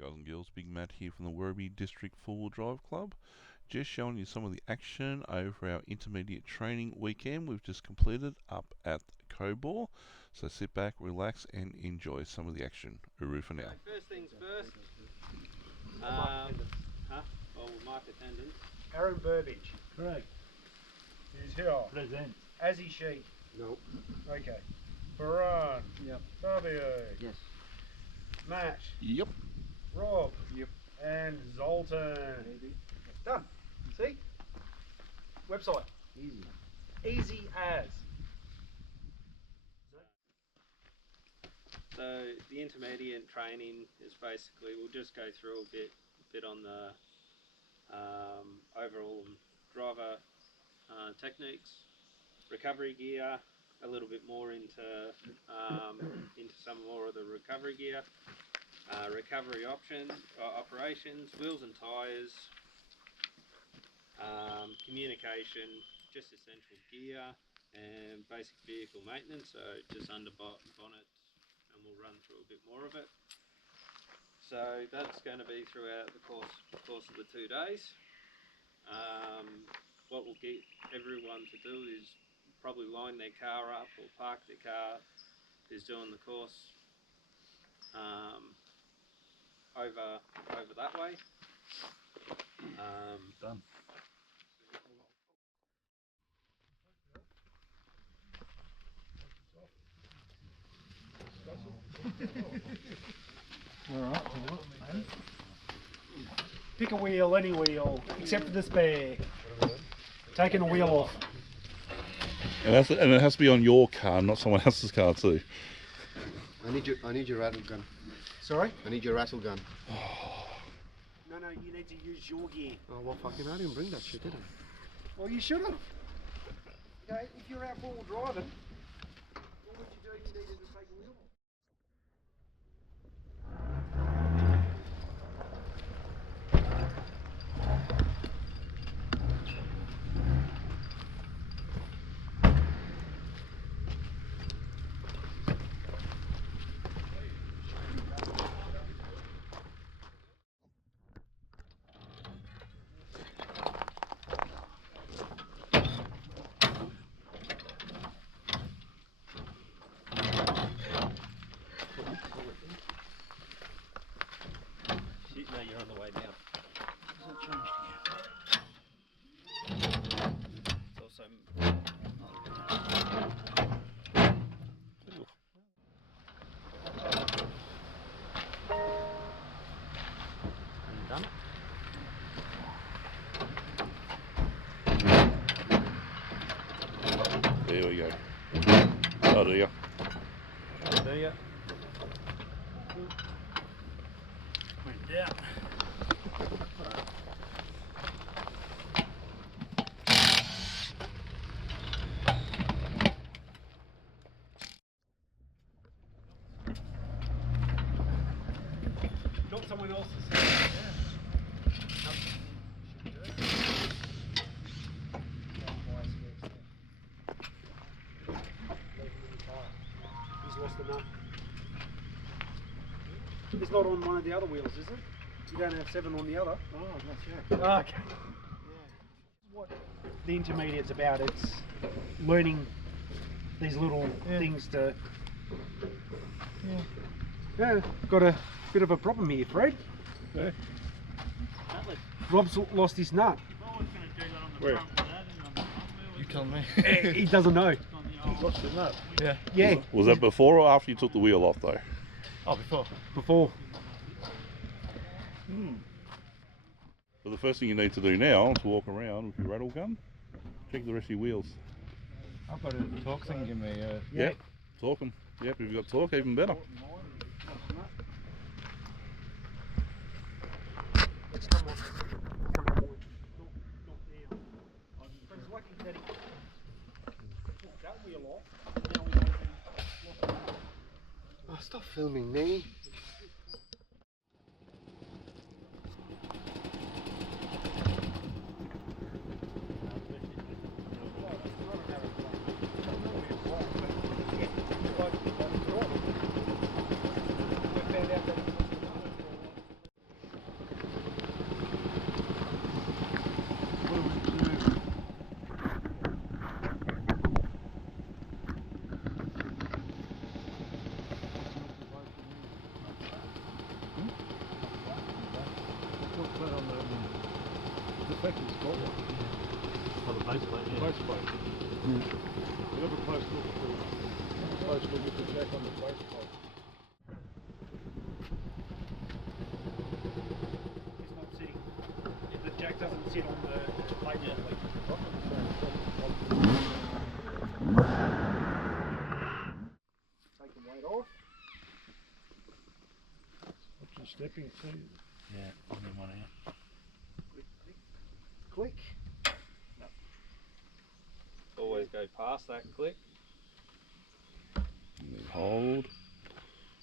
Guys and girls, Big Matt here from the Werribee District 4-Wheel Drive Club. Just showing you some of the action over our intermediate training weekend we've just completed up at Cobaw. So sit back, relax and enjoy some of the action. Uru for now. First things first, mark attendance. Aaron Burbage. Correct. Who's here? Present. Azzy Sheik. No. Okay. Baran. Yep. Fabio. Yes. Matt. Yep. Rob. Yep. And Zoltan. Maybe. Done. See? Website. Easy. Easy as. So the intermediate training is basically, we'll just go through a bit on the overall driver techniques, recovery gear, a little bit more into some more of the recovery gear, recovery operations, wheels and tyres, communication, just essential gear, and basic vehicle maintenance. So just under bonnet, and we'll run through a bit more of it. So that's going to be throughout the course of the 2 days. What we'll get everyone to do is probably line their car up or park their car who's doing the course over that way. Done. Alright. Pick a wheel, any wheel, except for this bag. Taking a wheel off. And it has to be on your car, not someone else's car too. I need your rattle gun. Sorry? I need your rattle gun. No, you need to use your gear. Oh well, fucking I didn't bring that shit, did I? Well, you should have. Okay, if you're out four-wheel driving, what would you do if you needed to take a wheel off? No, you're on the way down. It's also done. There we go. Oh dear. Do ya? Went down. Not someone else's. He's lost the nut. It's not on one of the other wheels, is it? You don't have 7 on the other. Oh, not sure. Oh, okay. What the intermediate's about, it's learning these little things to... Yeah, got a bit of a problem here, Fred. Yeah. Rob's lost his nut. Where? You tell me. He doesn't know. Lost his nut. Yeah. Yeah, Was that before or after you took the wheel off though? Oh, before. before. But the first thing you need to do now is walk around with your rattle gun, check the rest of your wheels. I've got a torque thing in me. Yep, torque them. Yep, if you've got torque, even better. Oh, stop filming me. plate on the defective spot. On the base plate, yeah. Base plate. We'll have a close look at the jack on the base plate. It's not sitting. The jack doesn't sit on the plate properly. Take the weight off. What's your stepping to? Yeah, on the one here. Click. Always go past that click. Hold.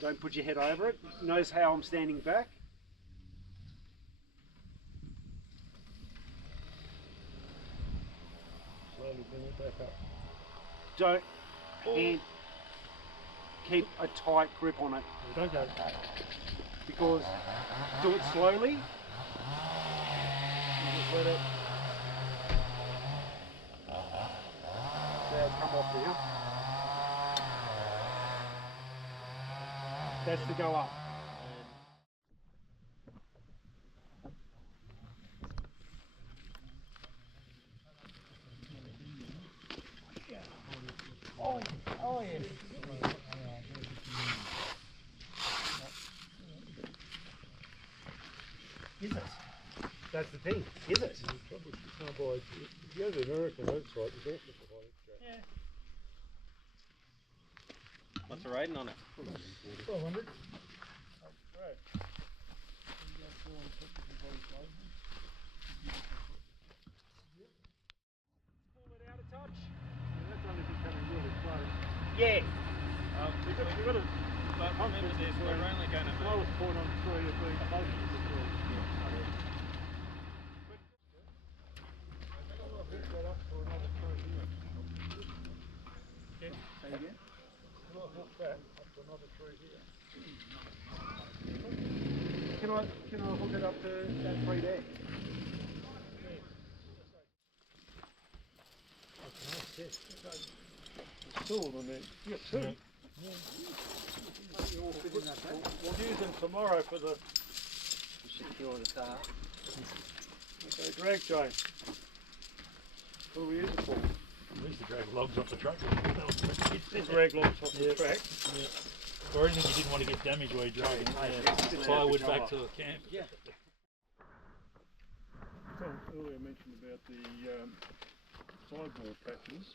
Don't put your head over it. Notice how I'm standing back. Slowly bring it back up. Don't hand. Keep a tight grip on it Don't go. because do it slowly. Just let it. See how it's come off now. That's to go up. Is it? That's the thing, is it? Probably can't buy. If you go to the American website, you don't look at it. Yeah. What's the rating on it? 400. Pull it out a touch. That's only becoming really close. Yeah. You've got to But remember this, we're only going to lowest point on three of being close to the three. That up to another three here. Say again? Can I hook that up to another tree here? Can I hook it up to that tree there? Still on there. You got two. We'll use them tomorrow for the Secure the car. drag chain. What do we use it for? We used to drag logs off the truck. Drag logs off the track. Or anything you didn't want to get damaged while you're dragging. Plywood back to the camp. Yeah. So earlier I mentioned about the sideboard patches.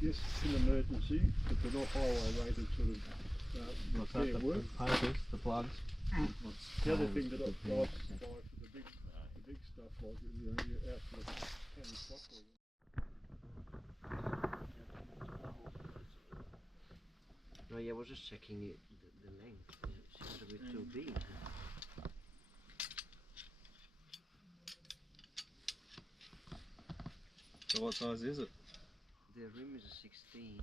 Yes, it's an emergency, but they're not highway rated sort of repair work. Papers, the plugs. The other thing that I buy for the big stuff, like you're out to the county stockroom. No, yeah, I was just checking the length. It seems a bit too big. So what size is it? The rim is a 16,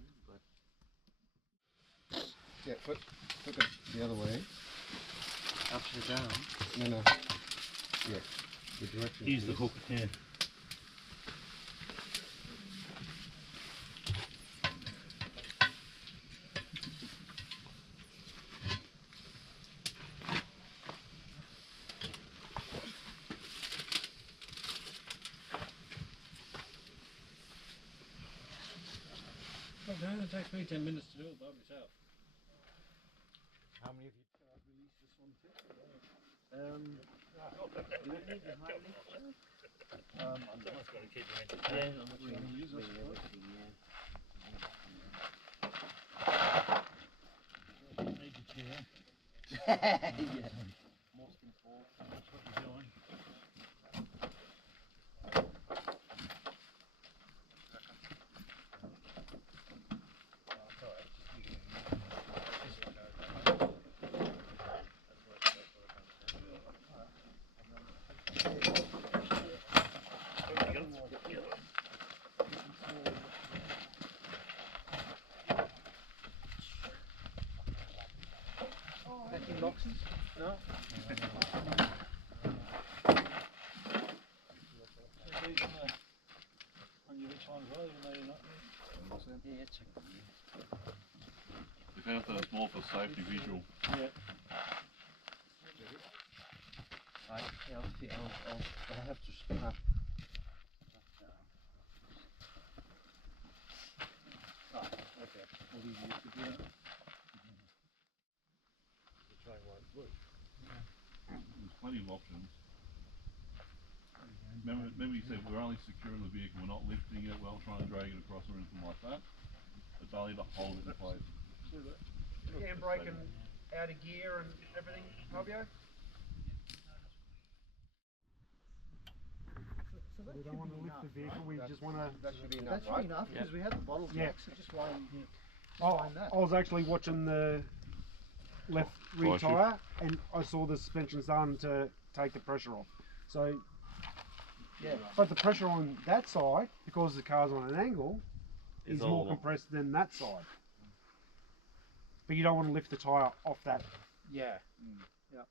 but Yeah, flip it the other way. upside down. No. Yeah, the direction. Use the hook, yeah. It takes me 10 minutes to do it by myself. How many of you released this one? I've got to keep it in. Use everything, Need your chair. yeah. Most important. That's what you're doing. Packing boxes? No. On your rich one as well, even though you're not. Yeah, check them. If anything, it's more for safety visual. Yeah. Yeah, I'll have to snap. Okay. I'll leave you to do that. The train won't work. There's plenty of options. Remember you said we're only securing the vehicle, we're not lifting it, we're not trying to drag it across or anything like that. It's only to hold it in place. See that? Handbrake and out of gear and everything, Fabio? So that We should don't want be to lift enough, the vehicle, right? we just want to... That should be enough, That should right? be enough because we had the bottle Yeah. jacks, so just wind I was actually watching the left rear Fire shift. tyre and I saw the suspension starting to take the pressure off. So, yeah, but the pressure on that side, because the car's on an angle, is more compressed than that side. But you don't want to lift the tyre off that. Yeah. Yep.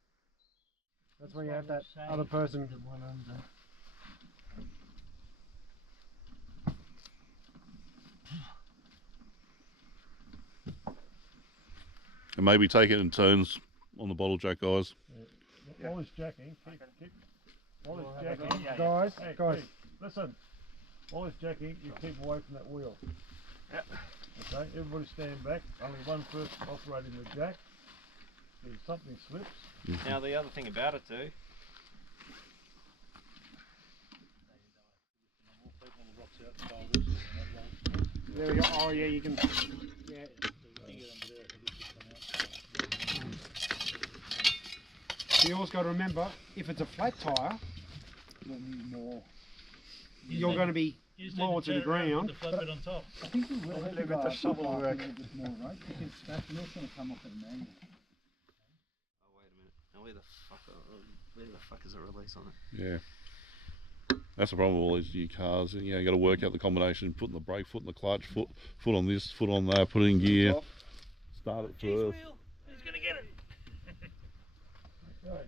That's where you have that other person. The one under. And maybe take it in turns on the bottle jack, guys. While he's jacking, while he's jacking, Guys, hey, guys. hey, listen. While he's jacking, you keep away from that wheel. Yep. Okay, everybody stand back. Only one person operating the jack. If something slips, Now the other thing about it too, There we go. Oh yeah, you can. Yeah. You also got to remember, if it's a flat tyre, you're going to be lower to the ground. The flat bit on top. I think you really Look at the shovel work. a little bit more, right? Because that wheel's going to come off at an angle. Oh wait a minute. Now where the fuck is the release on it? Yeah. That's the problem with all these new cars. You know, you got to work out the combination, putting the brake foot in the clutch, foot on this, foot on that, put it in gear, start it first. Who's gonna get it? Right.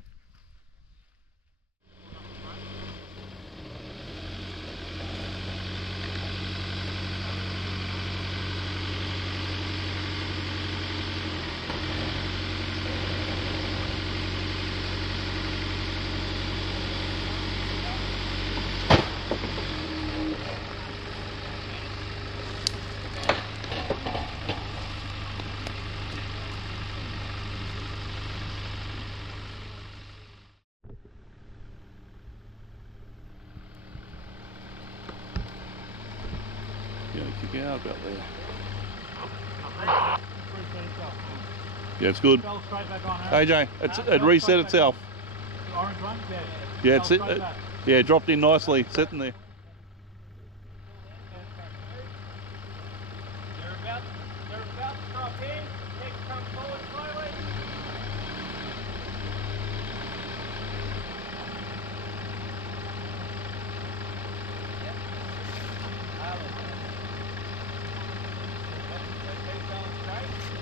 Yeah, kick out about there. Yeah, it's good. Fell straight back on, huh? AJ, it reset itself. The orange one? Yeah. Yeah, it's Fell straight back. yeah, it dropped in nicely, sitting there. they're about to drop in. Next come forward slowly. Keep going straight.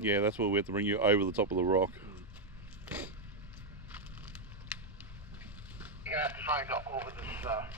Yeah, that's where we have to bring you over the top of the rock. You're going to have to try and go over this